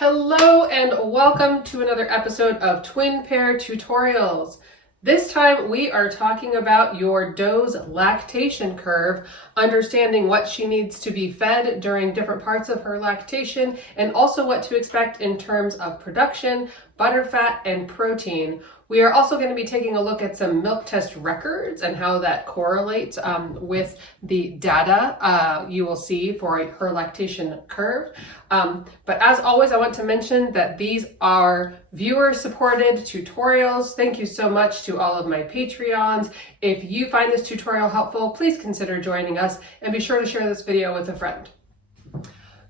Hello and welcome to another episode of Twin Pair Tutorials. This time we are talking about your doe's lactation curve, understanding what she needs to be fed during different parts of her lactation, and also what to expect in terms of production, butterfat, and protein. We are also going to be taking a look at some milk test records and how that correlates with the data you will see for her lactation curve. But as always, I want to mention that these are viewer-supported tutorials. Thank you so much to all of my Patreons. If you find this tutorial helpful, please consider joining us and be sure to share this video with a friend.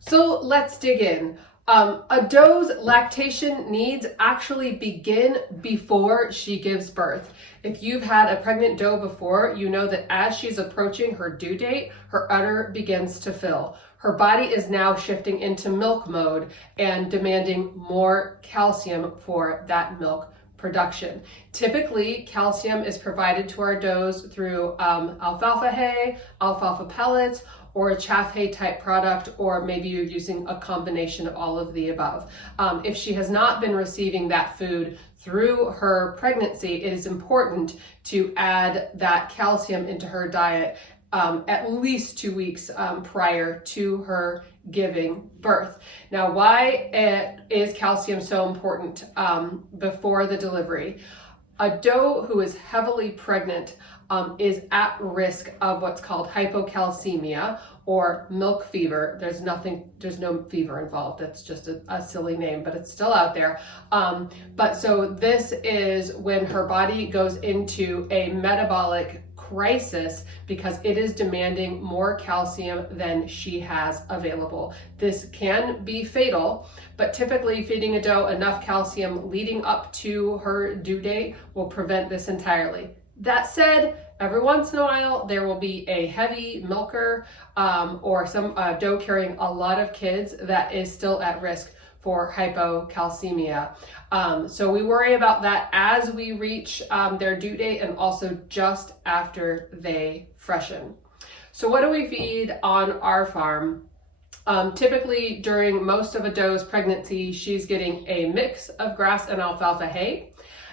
So let's dig in. A doe's lactation needs actually begin before she gives birth. If you've had a pregnant doe before, you know that as she's approaching her due date, her udder begins to fill. Her body is now shifting into milk mode and demanding more calcium for that milk production. Typically, calcium is provided to our does through alfalfa hay, alfalfa pellets, or a chaff hay type product, or maybe you're using a combination of all of the above. If she has not been receiving that food through her pregnancy, it is important to add that calcium into her diet at least 2 weeks prior to her giving birth. Now, why is calcium so important before the delivery? A doe who is heavily pregnant is at risk of what's called hypocalcemia or milk fever. There's no fever involved. That's just a silly name, but it's still out there. But so this is when her body goes into a metabolic crisis because it is demanding more calcium than she has available. This can be fatal, but typically feeding a doe enough calcium leading up to her due date will prevent this entirely. That said, every once in a while, there will be a heavy milker or some doe carrying a lot of kids that is still at risk for hypocalcemia. So we worry about that as we reach their due date and also just after they freshen. So what do we feed on our farm? Typically during most of a doe's pregnancy, she's getting a mix of grass and alfalfa hay.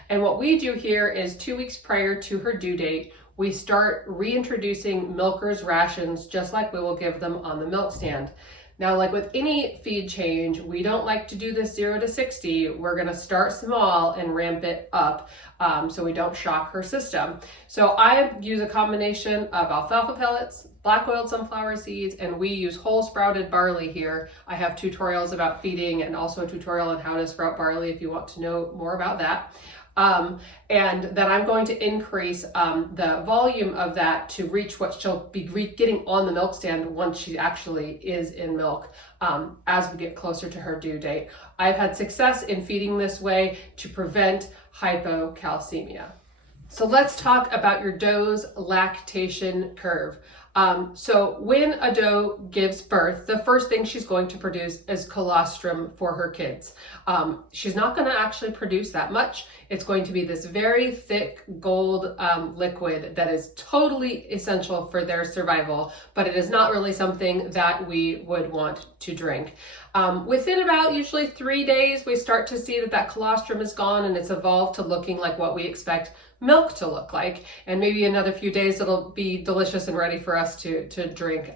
And what we do here is 2 weeks prior to her due date, we start reintroducing milkers' rations just like we will give them on the milk stand. Now, like with any feed change, we don't like to do this 0 to 60. We're gonna start small and ramp it up so we don't shock her system. So I use a combination of alfalfa pellets, black oiled sunflower seeds, and we use whole sprouted barley here. I have tutorials about feeding and also a tutorial on how to sprout barley if you want to know more about that. And that I'm going to increase the volume of that to reach what she'll be getting on the milk stand once she actually is in milk as we get closer to her due date. I've had success in feeding this way to prevent hypocalcemia. So let's talk about your doe's lactation curve. So when a doe gives birth, the first thing she's going to produce is colostrum for her kids. She's not going to actually produce that much. It's going to be this very thick gold liquid that is totally essential for their survival, but it is not really something that we would want to drink. Within about usually 3 days, we start to see that colostrum is gone and it's evolved to looking like what we expect milk to look like. And maybe another few days it'll be delicious and ready for us to drink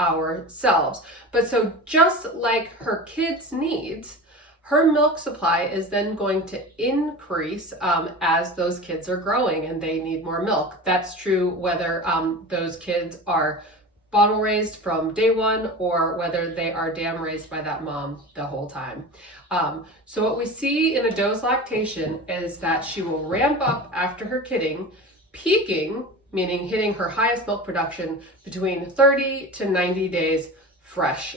ourselves. But so just like her kids' needs, her milk supply is then going to increase as those kids are growing and they need more milk. That's true whether those kids are bottle raised from day one or whether they are dam raised by that mom the whole time. So what we see in a doe's lactation is that she will ramp up after her kidding, peaking, meaning hitting her highest milk production between 30 to 90 days fresh.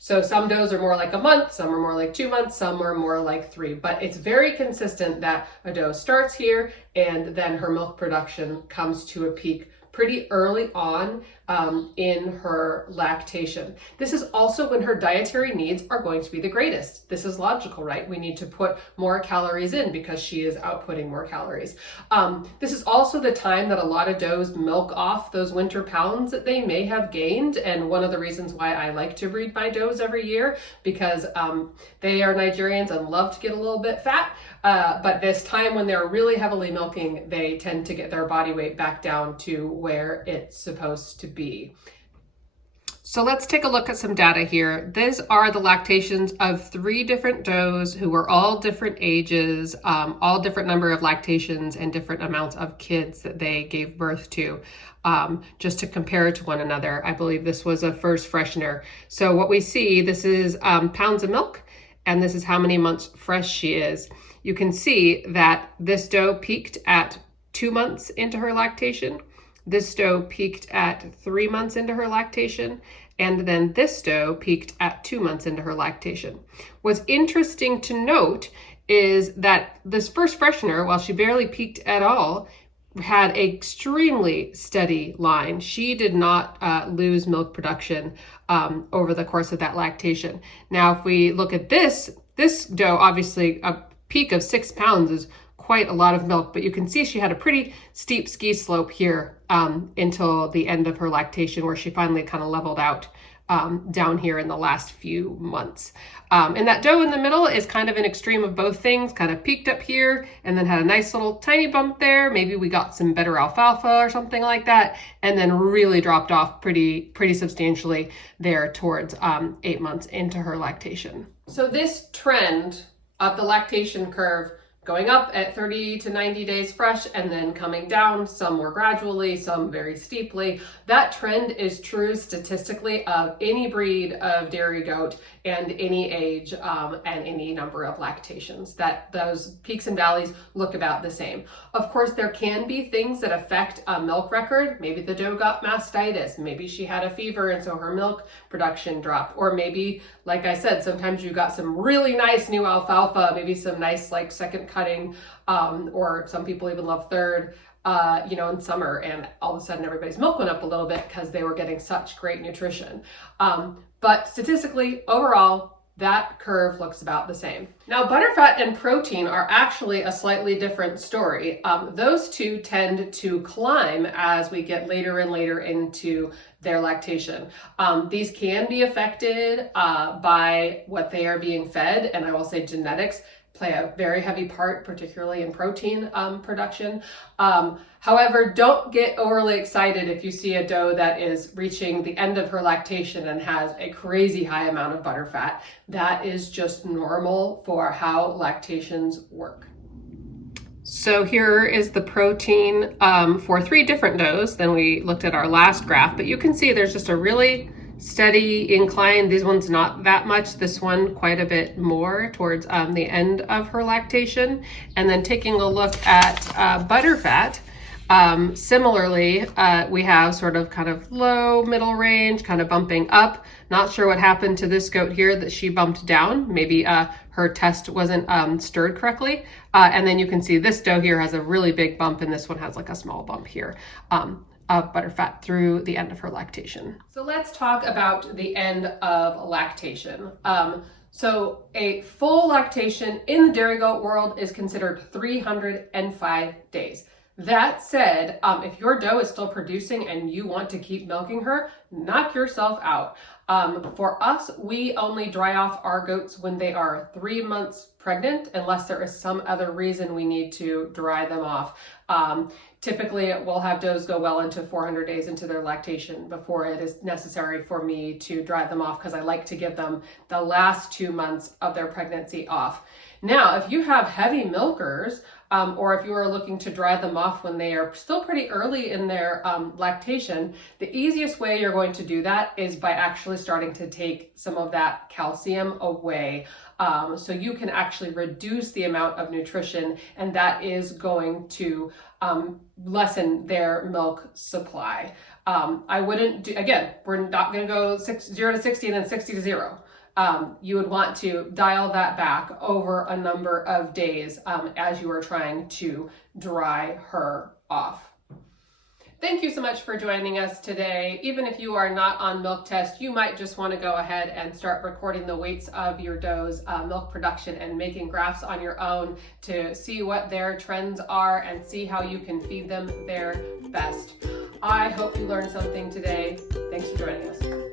So some does are more like a month, some are more like 2 months, some are more like 3, but it's very consistent that a doe starts here and then her milk production comes to a peak pretty early on in her lactation. This is also when her dietary needs are going to be the greatest. This is logical, right? We need to put more calories in because she is outputting more calories. This is also the time that a lot of does milk off those winter pounds that they may have gained. And one of the reasons why I like to breed my does every year, because they are Nigerians and love to get a little bit fat. But this time when they're really heavily milking, they tend to get their body weight back down to where it's supposed to be. So let's take a look at some data here. These are the lactations of 3 different does who were all different ages, all different number of lactations and different amounts of kids that they gave birth to. Just to compare to one another, I believe this was a first freshener. So what we see, this is pounds of milk, and this is how many months fresh she is. You can see that this doe peaked at 2 months into her lactation. This doe peaked at 3 months into her lactation, and then this doe peaked at 2 months into her lactation. What's interesting to note is that this first freshener, while she barely peaked at all, had an extremely steady line. She did not lose milk production over the course of that lactation. Now, if we look at this doe, obviously a peak of 6 pounds is quite a lot of milk, but you can see she had a pretty steep ski slope here until the end of her lactation, where she finally kind of leveled out down here in the last few months. And that doe in the middle is kind of an extreme of both things, kind of peaked up here and then had a nice little tiny bump there. Maybe we got some better alfalfa or something like that, and then really dropped off pretty substantially there towards 8 months into her lactation. So this trend of the lactation curve going up at 30 to 90 days fresh and then coming down, some more gradually, some very steeply. That trend is true statistically of any breed of dairy goat and any age and any number of lactations. That those peaks and valleys look about the same. Of course, there can be things that affect a milk record. Maybe the doe got mastitis, maybe she had a fever and so her milk production dropped, or maybe, like I said, sometimes you got some really nice new alfalfa, maybe some nice like second cutting, or some people even love third, in summer, and all of a sudden everybody's milk went up a little bit because they were getting such great nutrition. But statistically, overall, that curve looks about the same. Now, butterfat and protein are actually a slightly different story. Those two tend to climb as we get later and later into their lactation. These can be affected by what they are being fed, and I will say genetics play a very heavy part, particularly in protein production. However, don't get overly excited if you see a doe that is reaching the end of her lactation and has a crazy high amount of butterfat. That is just normal for how lactations work. So here is the protein for 3 different does than we looked at our last graph, but you can see there's just a really steady incline. These ones not that much, this one quite a bit more towards the end of her lactation. And then taking a look at butterfat, similarly, we have sort of kind of low middle range, kind of bumping up. Not sure what happened to this goat here that she bumped down. Maybe her test wasn't stirred correctly. And then you can see this doe here has a really big bump, and this one has like a small bump here of butterfat through the end of her lactation. So let's talk about the end of lactation. So a full lactation in the dairy goat world is considered 305 days. That said, if your doe is still producing and you want to keep milking her, knock yourself out. For us, we only dry off our goats when they are 3 months pregnant, unless there is some other reason we need to dry them off. Typically, we'll have does go well into 400 days into their lactation before it is necessary for me to dry them off, because I like to give them the last 2 months of their pregnancy off. Now, if you have heavy milkers, or if you are looking to dry them off when they are still pretty early in their lactation, the easiest way you're going to do that is by actually starting to take some of that calcium away. So you can actually reduce the amount of nutrition, and that is going to lessen their milk supply. I wouldn't do, again, we're not going to go 0 to 60 and then 60 to 0. You would want to dial that back over a number of days as you are trying to dry her off. Thank you so much for joining us today. Even if you are not on milk test, you might just want to go ahead and start recording the weights of your doe's milk production and making graphs on your own to see what their trends are and see how you can feed them their best. I hope you learned something today. Thanks for joining us.